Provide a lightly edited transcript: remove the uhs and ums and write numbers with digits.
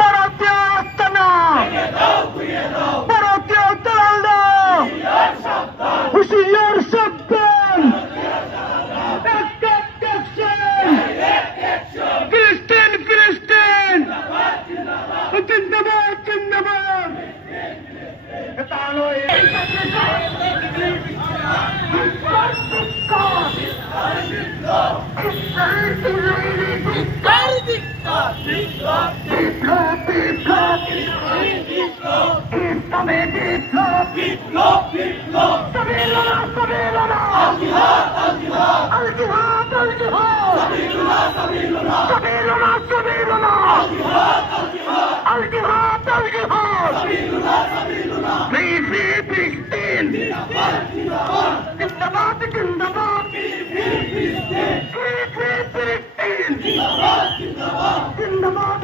ভারতীয় আস্তানা, ভারতীয় দালালরা, হুঁশিয়ার সাবধান, ফিলিস্তিন ফিলিস্তিন, জিন্দাবাদ জিন্দাবাদ। জিন্দাবাদ